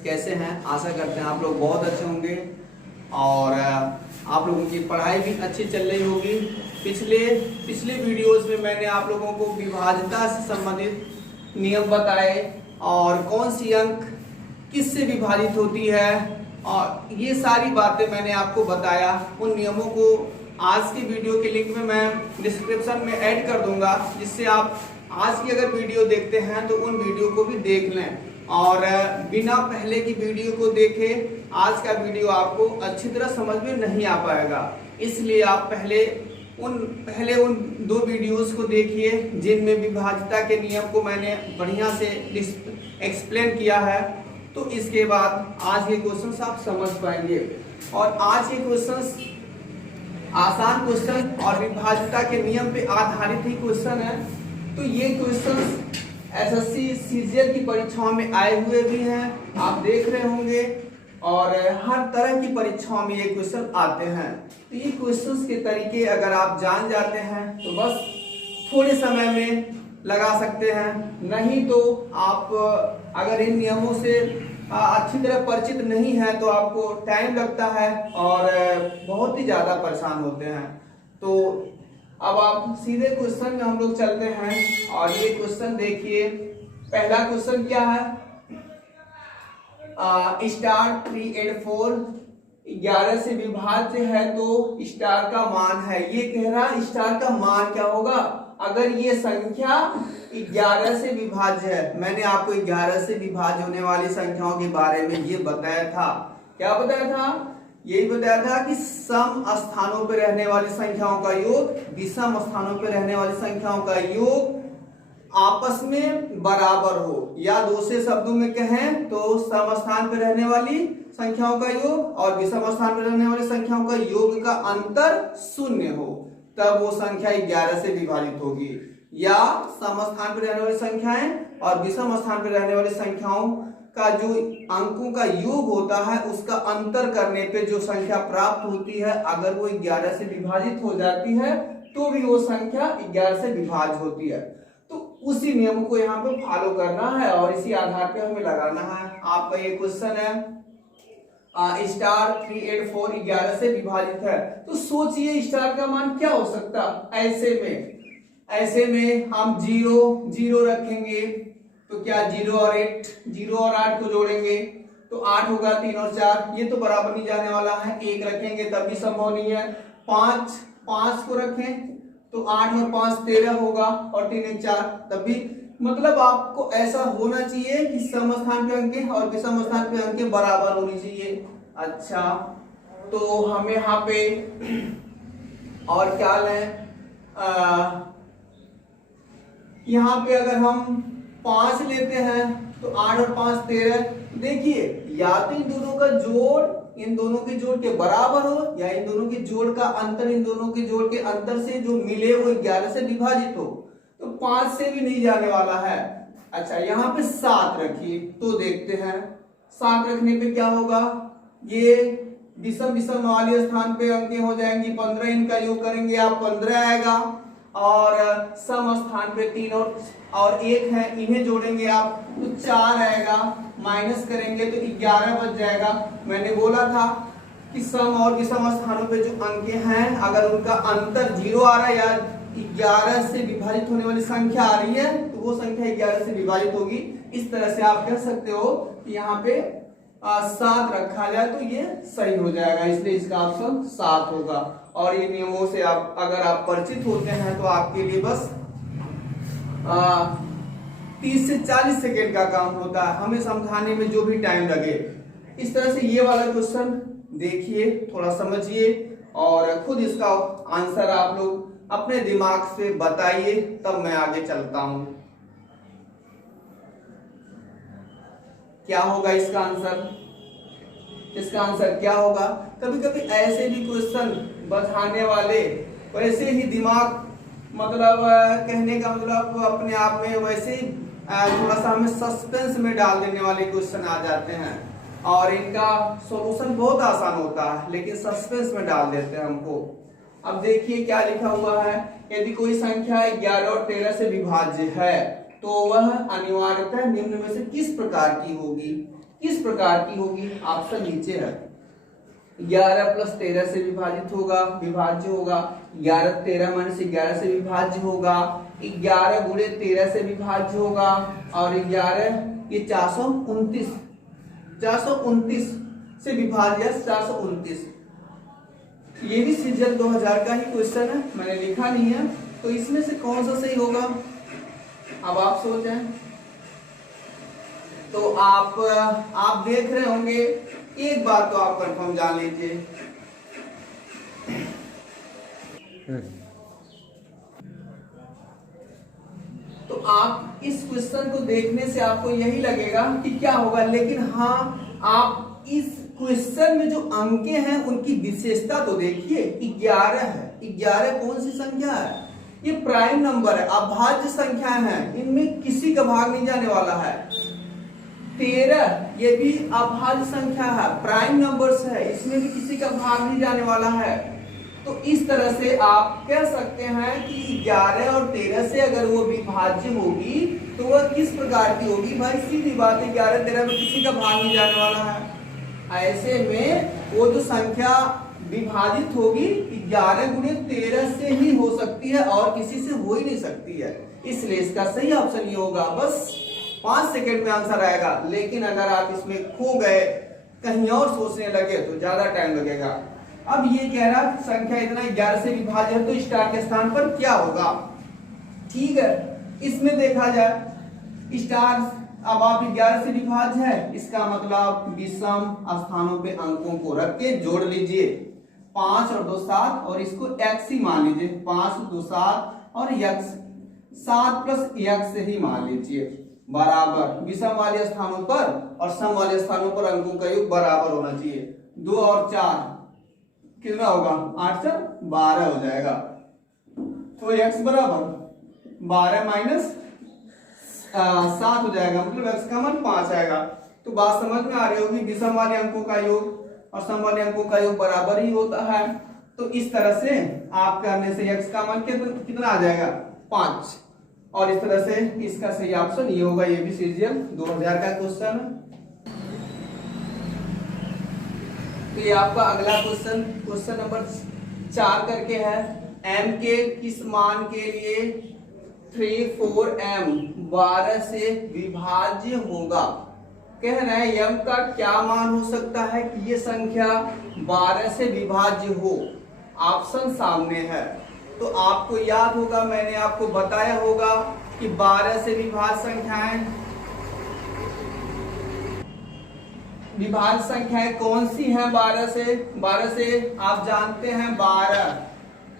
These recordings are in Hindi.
कैसे हैं? आशा करते हैं आप लोग बहुत अच्छे होंगे और आप लोगों की पढ़ाई भी अच्छी चल रही होगी। पिछले वीडियोस में मैंने आप लोगों को विभाज्यता से संबंधित नियम बताए और कौन सी अंक किससे विभाजित होती है और ये सारी बातें मैंने आपको बताया। उन नियमों को आज की वीडियो के लिंक में मैं डिस्क्रिप्शन में ऐड कर दूंगा, जिससे आप आज की अगर वीडियो देखते हैं तो उन वीडियो को भी देख लें और बिना पहले की वीडियो को देखे आज का वीडियो आपको अच्छी तरह समझ में नहीं आ पाएगा। इसलिए आप पहले उन दो वीडियोस को देखिए जिनमें विभाज्यता के नियम को मैंने बढ़िया से एक्सप्लेन किया है, तो इसके बाद आज के क्वेश्चंस आप समझ पाएंगे। और आज के क्वेश्चंस आसान क्वेश्चन और विभाज्यता के नियम पे आधारित ही क्वेश्चन है। तो ये क्वेश्चंस एसएससी सीजीएल की परीक्षाओं में आए हुए भी हैं, आप देख रहे होंगे, और हर तरह की परीक्षाओं में ये क्वेश्चन आते हैं। तो ये क्वेश्चंस के तरीके अगर आप जान जाते हैं तो बस थोड़े समय में लगा सकते हैं, नहीं तो आप अगर इन नियमों से अच्छी तरह परिचित नहीं है तो आपको टाइम लगता है और बहुत ही ज्यादा परेशान होते हैं। तो अब आप सीधे क्वेश्चन में हम लोग चलते हैं और ये क्वेश्चन देखिए। पहला क्वेश्चन क्या है? स्टार 384 11 से विभाज्य है तो स्टार का मान है। ये कह रहा है स्टार का मान क्या होगा अगर ये संख्या 11 से विभाज्य है। मैंने आपको 11 से विभाज्य होने वाली संख्याओं के बारे में ये बताया था। क्या बताया था? यही बताया था कि सम स्थानों पर रहने वाली संख्याओं का योग विषम स्थानों पर रहने वाली संख्याओं का योग आपस में बराबर हो, या दूसरे शब्दों में कहें तो सम स्थान पर रहने वाली संख्याओं का योग और विषम स्थान पर रहने वाली संख्याओं का योग का अंतर शून्य हो, तब वो संख्या 11 से विभाजित होगी। या सम स्थान पर रहने वाली संख्याएं और विषम स्थान पर रहने वाली संख्याओं का जो अंकों का योग होता है उसका अंतर करने पे जो संख्या प्राप्त होती है, अगर वो 11 से विभाजित हो जाती है तो भी वो संख्या 11 से विभाज्य होती है। तो उसी नियम को यहाँ पे फॉलो करना है और इसी आधार पे हमें लगाना है। आपका ये क्वेश्चन है स्टार 384 11 से विभाजित है, तो सोचिए स्टार का मान क्या हो सकता है। ऐसे में हम 0 रखेंगे तो क्या 0 और 8 को जोड़ेंगे तो 8 होगा, 3 और 4 ये तो बराबर नहीं जाने वाला है। 1 रखेंगे तब भी संभव नहीं है। 5 को रखें तो 8 और 5 13 होगा और 3 1 4 तब भी, मतलब आपको ऐसा होना चाहिए कि सम स्थान पे अंकें और विषम स्थान पे अंकें बराबर होनी चाहिए। अच्छा, तो हमें यहाँ पे और क्या लें? यहाँ पे अगर हम 5 लेते हैं तो 8 और 5 13। देखिए या तो इन दोनों का जोड़ इन दोनों के जोड़ के बराबर हो, या इन दोनों के जोड़ का अंतर इन दोनों के जोड़ के अंतर से जो मिले वो 11 से विभाजित हो, तो 5 से भी नहीं जाने वाला है। अच्छा, यहाँ पे 7 रखिए तो देखते हैं 7 रखने पे क्या होगा। ये विषम वाले स्थान पे अंकें हो जाएंगी 15, इनका योग करेंगे आप 15 आएगा, और सम स्थान पे 3 और 1 है, इन्हें जोड़ेंगे आप तो 4 आएगा, माइनस करेंगे तो 11 बच जाएगा। मैंने बोला था कि सम और विषम स्थानों पे जो अंक हैं अगर उनका अंतर 0 आ रहा है या 11 से विभाजित होने वाली संख्या आ रही है तो वो संख्या 11 से विभाजित होगी। इस तरह से आप कह सकते हो कि यहाँ पे 7 रखा जाए तो ये सही हो जाएगा, इसलिए इसका ऑप्शन 7 होगा। और ये नियमों से आप अगर आप परिचित होते हैं तो आपके लिए बस 30 से 40 सेकेंड का काम होता है, हमें समझाने में जो भी टाइम लगे। इस तरह से ये वाला क्वेश्चन देखिए, थोड़ा समझिए और खुद इसका आंसर आप लोग अपने दिमाग से बताइए, तब मैं आगे चलता हूं। क्या होगा इसका आंसर? इसका आंसर क्या होगा? कभी कभी ऐसे भी क्वेश्चन बधाने वाले वैसे ही दिमाग, मतलब कहने का मतलब अपने आप में वैसे ही थोड़ा सा हमें सस्पेंस में डाल देने वाले क्वेश्चन आ जाते हैं और इनका सॉल्यूशन बहुत आसान होता है लेकिन सस्पेंस में डाल देते हैं हमको। अब देखिए क्या लिखा हुआ है, यदि कोई संख्या 11 और 13 से विभाज्य है तो वह अनिवार्यतः निम्न में से किस प्रकार की होगी। किस प्रकार की होगी? ऑप्शन नीचे है। 11 + 13 से विभाजित होगा, विभाज्य होगा। 11 13 - 11 से विभाज्य होगा। 11 × 13 से विभाज्य होगा। और 11 ये 429 से विभाज्य 429। ये भी सीजन 2000 का ही क्वेश्चन है, मैंने लिखा नहीं है। तो इसमें से कौन सा सही होगा? अब आप सोचें। तो आप देख रहे होंगे, एक बार तो आप कंफर्म जान लीजिए। तो आप इस क्वेश्चन को देखने से आपको यही लगेगा कि क्या होगा, लेकिन हाँ, आप इस क्वेश्चन में जो अंक हैं उनकी विशेषता तो देखिए। 11 है, 11 कौन सी संख्या है? ये प्राइम नंबर है, अभाज्य संख्या है, इनमें किसी का भाग नहीं जाने वाला है। 13 ये भी अभाज्य संख्या है, प्राइम नंबर्स है, इसमें भी किसी का भाग नहीं जाने वाला है। तो इस तरह से आप कह सकते हैं कि 11 और 13 से अगर वो विभाज्य होगी तो वह किस प्रकार की होगी? भाई सीधी बात है, 11 13 में किसी का भाग नहीं जाने वाला है। ऐसे में वो जो संख्या विभाजित होगी 11 × 13 से ही हो सकती है और किसी से हो ही नहीं सकती है। इसलिए इसका सही ऑप्शन ये होगा। बस 5 सेकंड में आंसर आएगा, लेकिन अगर आप इसमें खो गए, कहीं और सोचने लगे तो ज्यादा टाइम लगेगा। अब ये कह रहा संख्या इतना 11 से विभाज्य है, तो स्टार के स्थान पर क्या होगा? ठीक है, इसमें देखा जाए स्टार अब आप 11 से विभाज्य है, इसका मतलब विषम स्थानों पे अंकों को रख के जोड़ लीजिए। 5 और 2 7 और इसको x ही मान लीजिए। 5 2 7 और x 7 + x ही मान लीजिए, बराबर विषम वाले स्थानों पर और सम वाले स्थानों पर अंकों का योग बराबर होना चाहिए। 2 और 4 कितना होगा? 8 4 12 हो जाएगा। तो x बराबर 12 - 7 हो जाएगा, मतलब x का मान 5 आएगा। तो बात समझ में आ रही होगी, विषम वाले अंकों का योग और सम वाले अंकों का योग बराबर ही होता है। तो इस तरह से आप करने से x का मान कितना आ जाएगा? 5। और इस तरह से इसका सही ऑप्शन ये होगा। ये भी सीजीएल 2000 का क्वेश्चन है। तो ये आपका अगला क्वेश्चन नंबर 4 करके है। m के किस मान के लिए 3 4 m 12 से विभाज्य होगा? कह रहे हैं m का क्या मान हो सकता है कि ये संख्या 12 से विभाज्य हो? ऑप्शन सामने है। तो आपको याद होगा, मैंने आपको बताया होगा कि 12 से विभाज्य संख्याएं कौन सी हैं? 12 से आप जानते हैं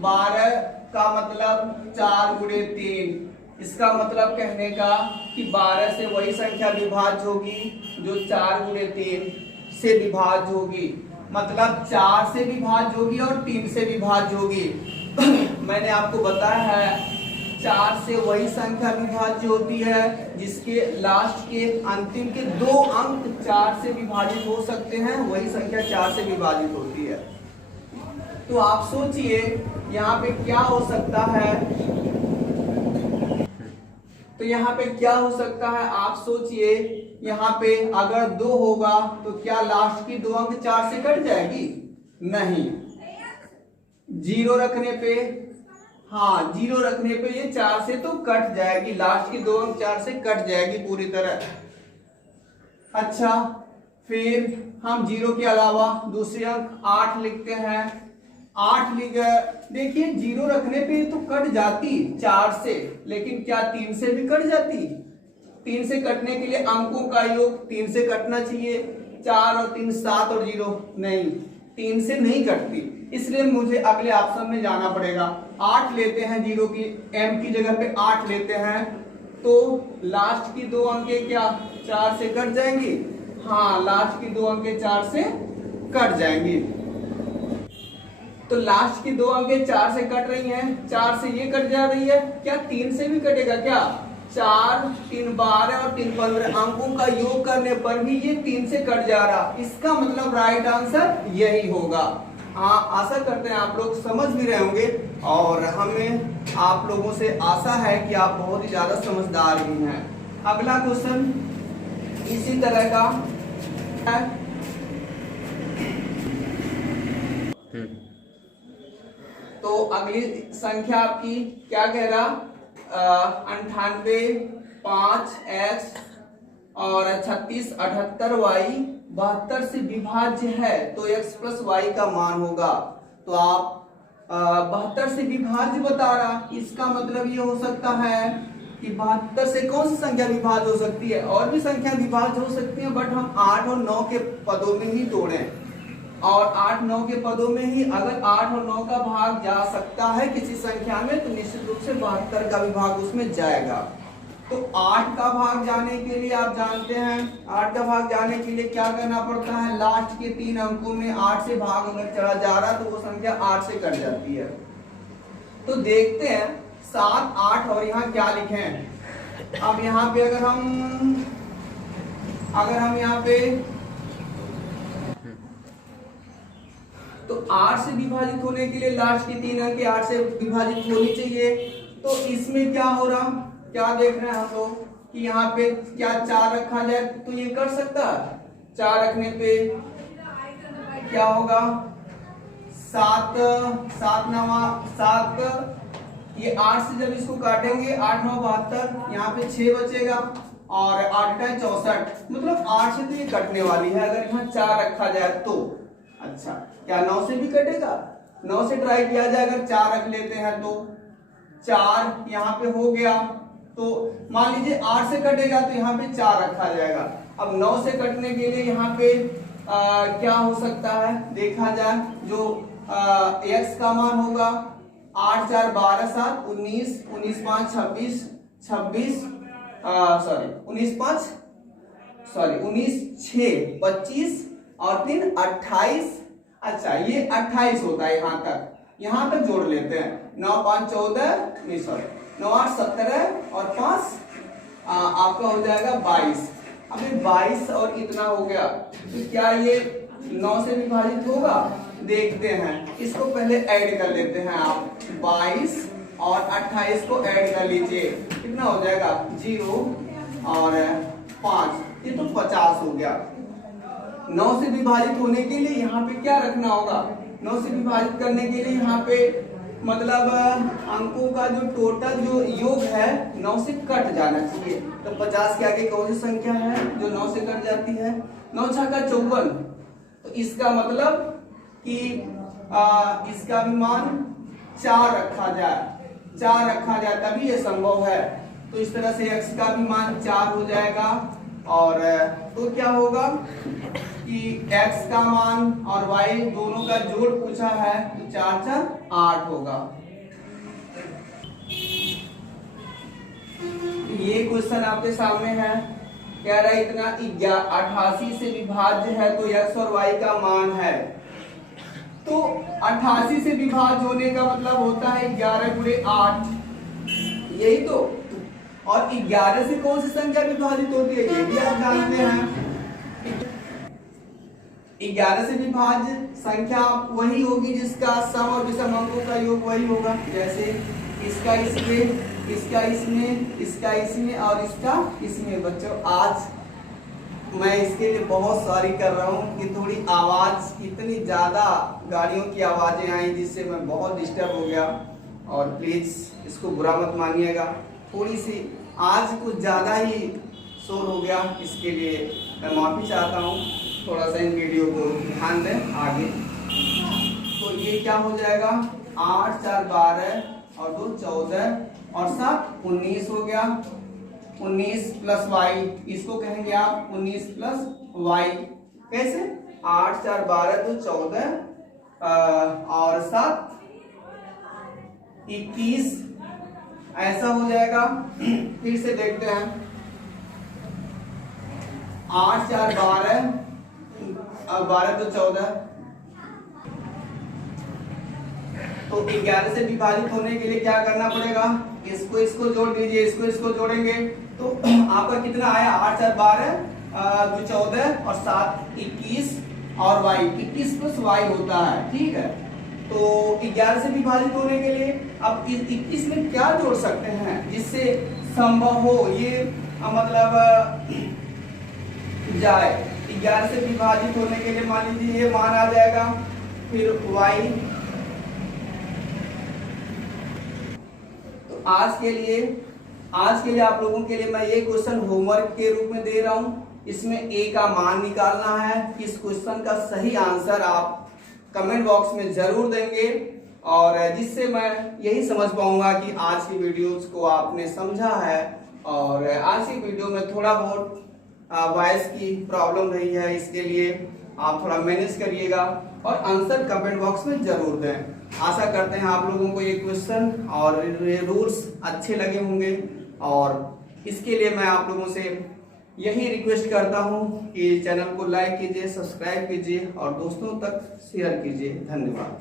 12 का मतलब 4 × 3। इसका मतलब कहने का कि 12 से वही संख्या विभाज्य होगी जो 4 × 3 से विभाज्य होगी, मतलब 4 से विभाज्य होगी और 3 से विभाज्य होगी। मैंने आपको बताया है 4 से वही संख्या विभाज्य होती है जिसके लास्ट के अंतिम के 2 अंक 4 से विभाजित हो सकते हैं, वही संख्या 4 से विभाजित होती है। तो आप सोचिए यहाँ पे क्या हो सकता है? तो यहाँ पे क्या हो सकता है? आप सोचिए, यहाँ पे अगर 2 होगा तो क्या लास्ट की 2 अंक 4 से कट जाएगी? नहीं। 0 रखने पे, हाँ 0 रखने पे ये 4 से तो कट जाएगी, लास्ट की 2 अंक 4 से कट जाएगी पूरी तरह। अच्छा, फिर हम 0 के अलावा दूसरे अंक 8 लिखते हैं। 8 लिख देखिए 0 रखने पे तो कट जाती 4 से, लेकिन क्या 3 से भी कट जाती? 3 से कटने के लिए अंकों का योग 3 से कटना चाहिए। 4 और 3 7 और 0 नहीं, 3 से नहीं कटती, इसलिए मुझे अगले ऑप्शन में जाना पड़ेगा। 8 लेते हैं, 0 की m की जगह पे 8 लेते हैं, तो लास्ट की 2 अंकें क्या 4 से कट जाएंगी? हाँ, लास्ट की 2 अंकें 4 से कट जाएंगी। तो लास्ट की 2 अंकें 4 से कट रही हैं, 4 से ये कट जा रही है, क्या 3 से भी कटेगा? क्या 4 3 12 और 3 15 अंकों का योग करने पर भी ये 3 से कट जा रहा, इसका मतलब राइट आंसर यही होगा। हाँ, आशा करते हैं आप लोग समझ भी रहे होंगे और हमें आप लोगों से आशा है कि आप बहुत ही ज्यादा समझदार भी हैं। अगला क्वेश्चन इसी तरह का तो अगली संख्या आपकी क्या कह रहा, 98 5x और 36 78 y 72 से विभाज्य है तो x प्लस वाई का मान होगा। तो आप 72 से विभाज्य बता रहा, इसका मतलब ये हो सकता है कि 72 से कौन सी संख्या विभाज्य हो सकती है, और भी संख्या विभाज्य हो सकती है, बट हम 8 और 9 के पदों में ही तोड़ें। और 8 9 के पदों में ही अगर 8 और 9 का भाग जा सकता है किसी संख्या में तो निश्चित रूप से 72 का भी भाग उसमें जाएगा। तो 8 का भाग जाने के लिए आप जानते हैं 8 का भाग जाने के लिए क्या करना पड़ता है, लास्ट के 3 अंकों में 8 से भाग अगर चला जा रहा तो वो संख्या 8 से कट जाती है। तो देखते हैं 7 8 और यहाँ क्या लिखें। अब यहाँ पे अगर हम यहाँ पे तो 8 से विभाजित होने के लिए लास्ट की 3 अंक 8 से विभाजित होनी चाहिए। तो इसमें क्या हो रहा, क्या देख रहे हैं हम लोग कि यहाँ पे क्या 4 रखा जाए तो ये कर सकता है। 4 रखने पे क्या होगा, 7 7 9 7, ये 8 से जब इसको काटेंगे 8 9 72, यहाँ पे 6 बचेगा और 8 का 64, मतलब 8 से तो ये कटने वाली है अगर यहाँ 4 रखा जाए तो। अच्छा, क्या 9 से भी कटेगा, 9 से ट्राई किया जाए अगर 4 रख लेते हैं तो 4 यहाँ पे हो गया। तो मान लीजिए 8 से कटेगा तो यहाँ पे 4 रखा जाएगा। अब 9 से कटने के लिए यहाँ पे क्या हो सकता है देखा जाए, जो x का मान होगा 8 4 12 7 19 19 5 26 26 19 5 19 6 25 और 3 28। अच्छा, ये 28 होता है यहाँ तक जोड़ लेते हैं। 9 5 14 नहीं 9 8 17 और 5 आपका हो जाएगा 22। अभी 22 और इतना हो गया तो क्या ये 9 से विभाजित होगा, देखते हैं। इसको पहले ऐड कर लेते हैं आप, 22 और 28 को ऐड कर लीजिए, कितना हो जाएगा 0 और 5, ये तो 50 हो गया। 9 से विभाजित होने के लिए यहाँ पे क्या रखना होगा, 9 से विभाजित करने के लिए यहाँ पे मतलब अंकों का जो टोटल जो योग है 9 से कट जाना चाहिए। तो 50 के आगे कौन सी संख्या है जो 9 से कट जाती है, 9 6 का 54। तो इसका मतलब कि इसका भी मान 4 रखा जाए तभी ये संभव है। तो इस तरह से x का भी मान 4 हो जाएगा। और तो क्या होगा कि x का मान और y दोनों का जोड़ पूछा है तो 4 4 8 होगा। ये क्वेश्चन आपके सामने है, कह रहा है इतना 88 से विभाज्य है तो x और y का मान है। तो 88 से विभाज्य होने का मतलब होता है 11 गुणे 8, यही तो। और 11 से कौन सी संख्या विभाजित होती है ये भी आप जानते हैं। 11 से विभाज्य संख्या वही होगी जिसका सम और विषम अंकों का योग वही होगा। जैसे इसका इसमें, इसका इसमें, इसका इसमें और इसका इसमें। बच्चों आज मैं इसके लिए बहुत सॉरी कर रहा हूँ कि थोड़ी आवाज, इतनी ज्यादा गाड़ियों की आवाजें आई जिससे मैं बहुत डिस्टर्ब हो गया। और प्लीज इसको बुरा मत मानिएगा, थोड़ी सी आज कुछ ज्यादा ही शोर हो गया, इसके लिए मैं माफी चाहता हूँ। थोड़ा सा इन वीडियो को ध्यान दें आगे। तो ये क्या हो जाएगा 8 4 12 और 2 14 और 7 19 हो गया। 19 प्लस वाई, इसको कहेंगे आप 19 प्लस वाई। कैसे 8 4 12 2 14 और 7 21 ऐसा हो जाएगा। फिर से देखते हैं 8 4 12 12 तो 14, तो 11 से विभाजित होने के लिए क्या करना पड़ेगा, इसको जोड़ दीजिए, इसको जोड़ेंगे तो आपका कितना आया 8 4 12 2 14 और 7 21 और y 21 प्लस y होता है। ठीक है, तो 11 से विभाजित होने के लिए अब 21 में क्या जोड़ सकते हैं जिससे संभव हो ये मतलब जाए। 11 से विभाजित होने के लिए मान लीजिए ये मान आ जाएगा, फिर y। तो आज के लिए आप लोगों के लिए मैं ये क्वेश्चन होमवर्क के रूप में दे रहा हूं। इसमें a का मान निकालना है। इस क्वेश्चन का सही आंसर आप कमेंट बॉक्स में जरूर देंगे, और जिससे मैं यही समझ पाऊंगा कि आज की वीडियोस को आपने समझा है। और आज की वीडियो में थोड़ा बहुत वॉइस की प्रॉब्लम रही है, इसके लिए आप थोड़ा मैनेज करिएगा और आंसर कमेंट बॉक्स में जरूर दें। आशा करते हैं आप लोगों को ये क्वेश्चन और ये रूल्स अच्छे लगे होंगे, और इसके लिए मैं आप लोगों से यही रिक्वेस्ट करता हूं कि चैनल को लाइक कीजिए, सब्सक्राइब कीजिए और दोस्तों तक शेयर कीजिए। धन्यवाद।